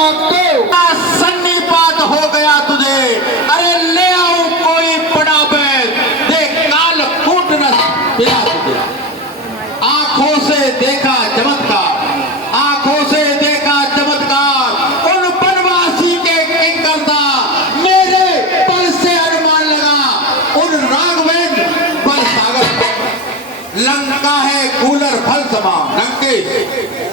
नाक को सन्नीपात हो गया तुझे। अरे ले आओ कोई बड़ा बैल, देख काल कूट रस पिला तुझे। आंखों से देखा चमत्कार, आंखों से देखा चमत्कार, उन बनवासी के किंकरता मेरे पल से अनुमान लगा। उन राघवेंद्र पर सागर लंका है कूलर फल समान,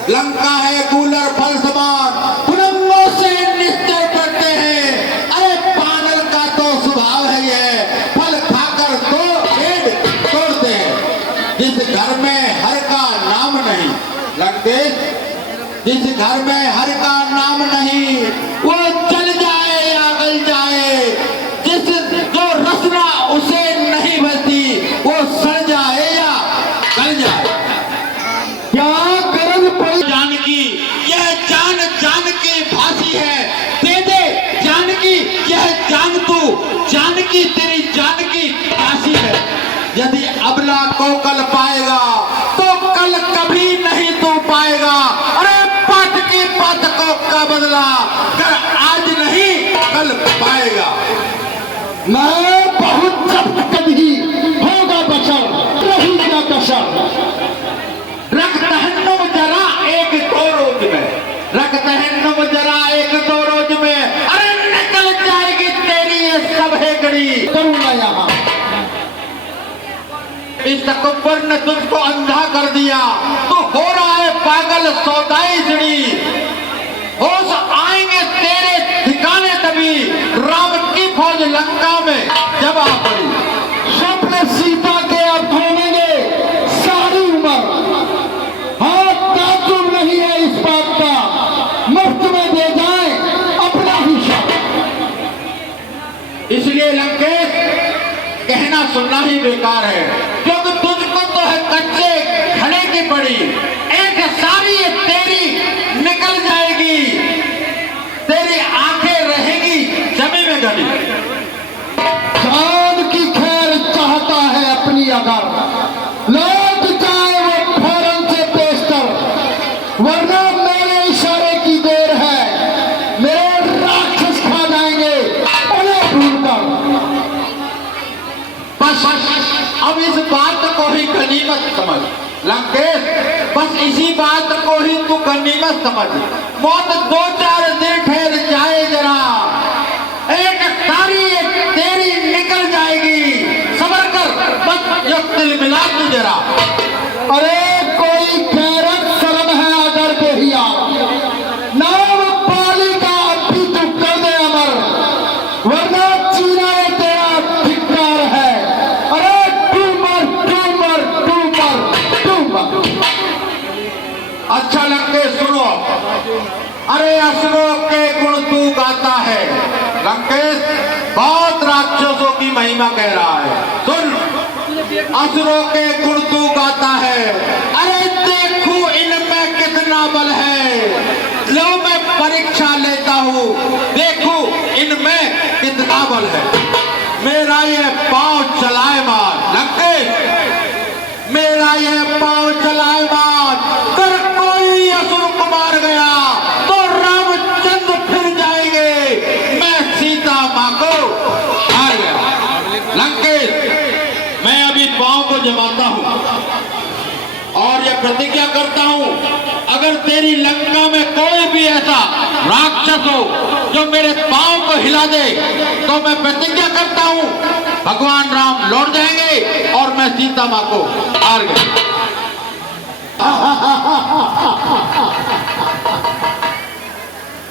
लंका है कूलर फल समान, कुलंबों से निश्चय करते हैं। अरे पागल का तो स्वभाव है ये, फल खाकर तो पेट तोड़ते हैं। जिस घर में हर का नाम नहीं, लंकेश, जिस घर में हर का नाम नहीं वो चल जाए या गल जाए। जिस जो रसना उसे नहीं बचती वो सड़ जाए या गल जाए। क्या गरज पड़ी जानकी, यह जानकी फांसी है, दे दे जानकी, यह जान तू जानकी, तेरी जानकी फांसी है। यदि अबला को कल पाएगा तो कल कभी नहीं तू पाएगा। अरे पट की पत को का बदला कर आज नहीं कल पाएगा। मैं बहुत जब्त कभी होगा बचर रहेगा कसर। रख तहन्नुम जरा एक दो रोज में, रख तहन्नुम जरा एक दो रोज में, अरे निकल जाएगी तेरी ये सब हेकड़ी। करूंगा यहाँ इस तकब्बर ने तुझको अंधा कर दिया, तू हो रहा है पागल सौदाई जड़ी। होश आएंगे तेरे ठिकाने तभी राम की फौज लंका में जब आ पड़ी। स्वप्न सीता के अब घूमेंगे सारी उम्र। हाँ ताजुब नहीं है इस बात का, मुफ्त में दे जाए अपना ही शक। इसलिए लंकेश कहना सुनना ही बेकार है, क्योंकि तुझको तो है कच्चे खड़े की पड़ी। एक सारी तेरी निकल जाएगी, तेरी आंखें रहेगी जमी में गड़ी। चांद की खैर चाहता है अपनी अगर, लौट जाए वो फौरन से पेशतर, वरना मेरे इशारे की देर है, मेरे राक्षस खा जाएंगे उन्हें भूलकर। बस अब इस बात को ही गनीमत समझ लंकेश, बस इसी बात को ही तू गनीमत समझ। मौत दो चार दिन ठहर जाए जरा, एक सारी एक तेरी निकल जाएगी, सबर कर बस ये दिल मिला तू जरा। अरे कोई गैरत शर्म है अगर बेहिया, नाम पाली का अभी तू कर दे अमर, वरना चीना ये तेरा धिक्कार है। अरे तू मर तू मर तू मर तू मर। अच्छा लंकेश सुनो, अरे असुरों के गुण तू गाता है। लंकेश बहुत राक्षसों की महिमा कह रहा है, सुन। असुरों के गुण तू गाता है, अरे देखूं इनमें कितना बल है। लो मैं परीक्षा लेता हूँ, देखूं इनमें कितना बल है। मेरा ये पांव चलाए मार लंकेश, मेरा ये पांव चलाए मार कर कोई असुर को मार गया तो रामचंद्र फिर जाएंगे, मैं सीता मां को हार गया। लंकेश मैं अभी पांव को जमाता हूं और यह प्रतिज्ञा करता हूं, अगर तेरी लंका में कोई भी ऐसा राक्षस हो जो मेरे पांव को हिला दे तो मैं प्रतिज्ञा करता हूं भगवान राम लौट जाएंगे और मैं सीता मां को हार गया।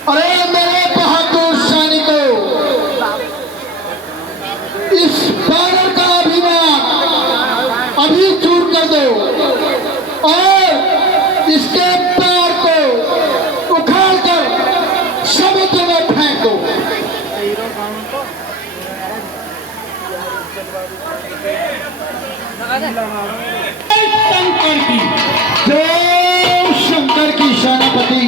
अरे मेरे बहादुर सैनिकों, इस बानर का अभिमान अभी चूर कर दो और इसके पैर को उखाड़ कर समुद्र में फेंक दो। शंकर की देव शंकर की सेनापति।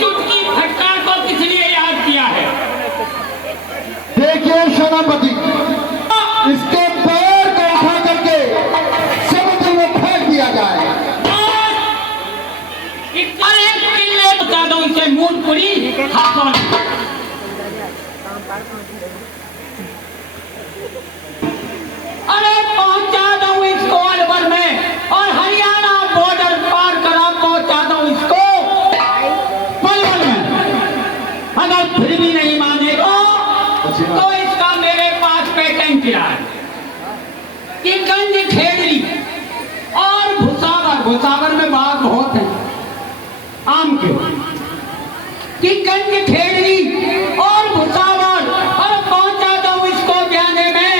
चुटकी फटकार को किस लिए याद किया है? देखिए सेनापति, इसके पैर को उठा करके समुद्र में फेंक दिया जाए। अरे किले बता दो इसे मूलपुरी हाथों अरे पहुंचा दो इसको अलवर में और हरियाणा बॉर्डर पार करा पहुंचा दो इसको पलवल में। अगर फिर भी नहीं मानेगा तो इसका मेरे पास पेटेंट है कि गंज खेड़ी और भुसावर, भुसावर में बाग बहुत है आम के, कि गंज खेड़ी और भुसावर और पहुंचा दो इसको जाने में।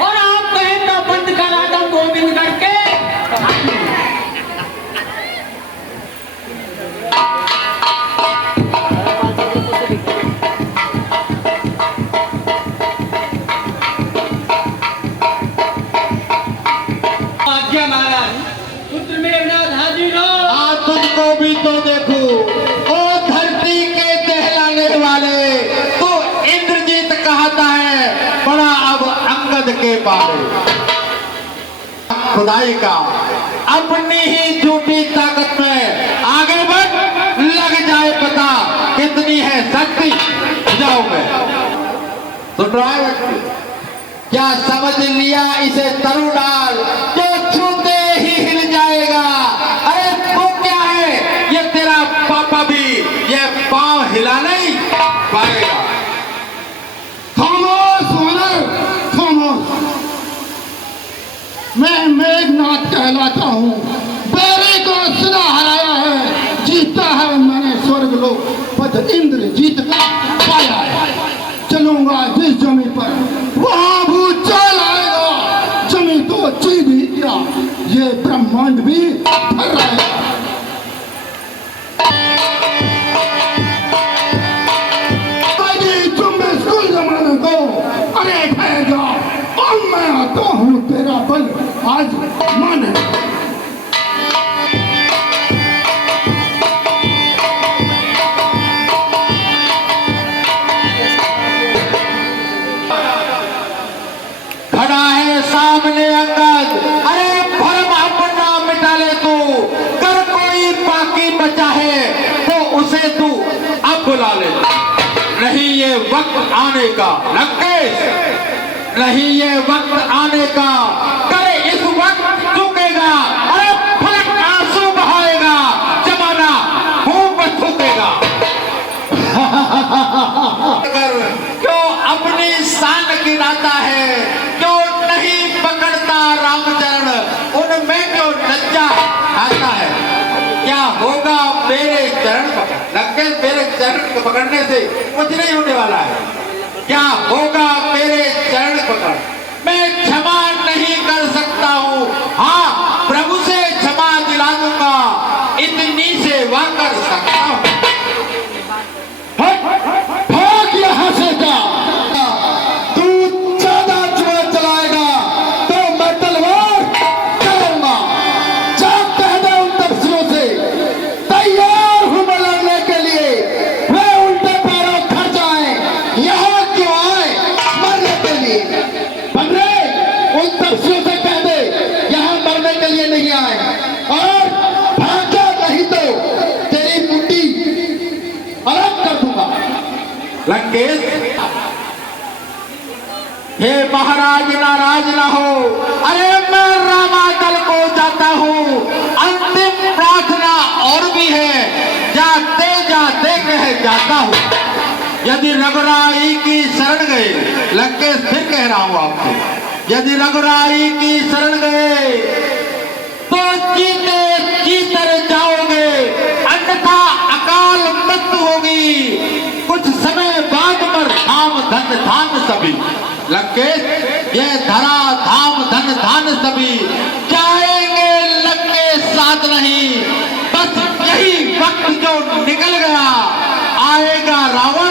और आप कहें तो बंद करा दो गोविंदगढ़ के। आज्ञा महाराज, पुत्र मेघनाथ हाजिर हो। आज तुझको भी तो देखूं, ओ धरती के दहलाने वाले, तू इंद्रजीत कहता है, बड़ा अब अंगद के बारे। खुदाई का अपनी ही झूठी ताकत में आगे बढ़, लग जाए पता कितनी है शक्ति। जाओ मैं सुन रहा है व्यक्ति, क्या समझ लिया इसे तरुणाल जो छूते ही हिल जाएगा। अरे वो क्या है, ये तेरा पापा भी ये पांव हिला नहीं पाएगा। खामोश वानर, खामोश। मैं मेघनाथ कहलाता हूँ, बैरी को सुना हराया है, जीता है मैंने स्वर्ग लोक पद इंद्र जीत कर पाया है। चलूंगा जिस जमी पर वहां भूचाल आएगा, जमी तो चीज ही क्या, ये ब्रह्मांड भी थर्राएगा। तुम स्कूल जमाने को, अरे ठहर जा, और मैं आता हूँ तेरा बल आज माने। खड़ा है सामने अंगद, अरे भरम अपना मिटा ले तू, कर कोई बाकी बचा है तो उसे तू अब बुला ले। नहीं ये वक्त आने का लंकेश, नहीं ये वक्त आने का, करे इस वक्त झुकेगा। अरे फलक आंसू बहाएगा, जमाना मुंह पर थूकेगा। क्यों अपनी शान गिराता है, क्यों नहीं पकड़ता रामचरण, उनमें क्यों लज्जा आता है। क्या होगा मेरे चरण पकड़, लंकेश मेरे चरण पकड़ने से कुछ नहीं होने वाला है। क्या होगा मेरे चरण पकड़, मैं क्षमा नहीं कर सकता हूँ, हाँ प्रभु से क्षमा दिला दूंगा, इतनी सेवा कर सकता हूँ। भाग यहाँ से जा, तू ज्यादा जुआ चलाएगा तो मैं तलवार चलाऊंगा। जा कह दे उन तपस्वियों से, तैयार हूं मैं लड़ने के लिए, वे उल्टे पैरों खड़ जाएं, यहाँ क्यों आए मरने के लिए। बंदे उन तपस्वियों से कह दे यहाँ मरने के लिए नहीं आए, और भागा नहीं तो तेरी मुट्ठी अलग कर दूंगा। लंकेश, हे महाराज नाराज ना हो, अरे मैं रामाचल को जाता हूँ, अंतिम प्रार्थना और भी है, जाते जाते कह जाता हूँ। यदि रघुराई की शरण गए, लंकेश फिर कह रहा हूँ आपको, यदि रघुराई की शरण गए तो जीते जीते जाओगे, अन्यथा अकाल मृत्यु होगी। कुछ समय बाद पर धाम धन धान सभी, लंकेश ये धरा धाम धन धान सभी, जाएंगे लंकेश साथ नहीं। बस यही वक्त जो निकल गया, आएगा रावण